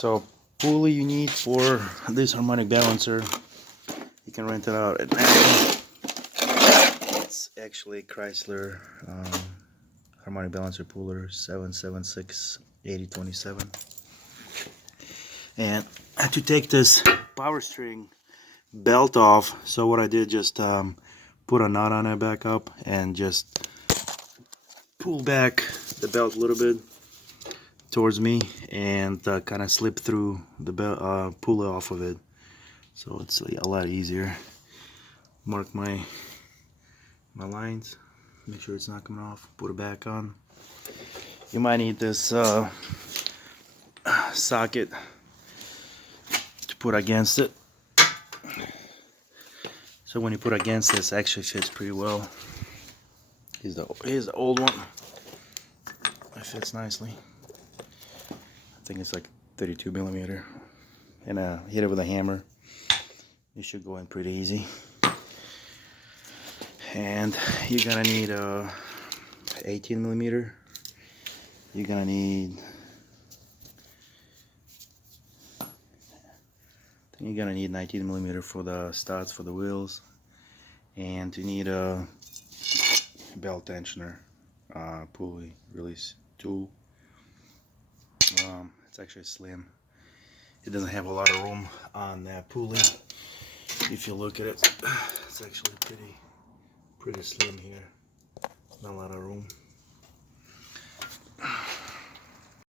So pulley you need for this harmonic balancer, you can rent it out at Amazon. It's actually Chrysler harmonic balancer puller 776-8027. And I had to take this power string belt off, so what I did, just put a knot on it back up and just pull back the belt a little bit towards me and kind of slip through the belt, pull it off of it, so it's a lot easier. Mark my lines, make sure it's not coming off, put it back on. You might need this socket to put against it. So when you put against this, actually fits pretty well. Here's the old one. It fits nicely. I think it's like 32 millimeter. And hit it with a hammer. It should go in pretty easy. And you're gonna need 18 millimeter. You're gonna need, I think you're gonna need 19 millimeter for the studs for the wheels, and you need a belt tensioner, pulley release tool. It's actually slim. It doesn't have a lot of room on that pulley. If you look at it, it's actually pretty slim here. Not a lot of room.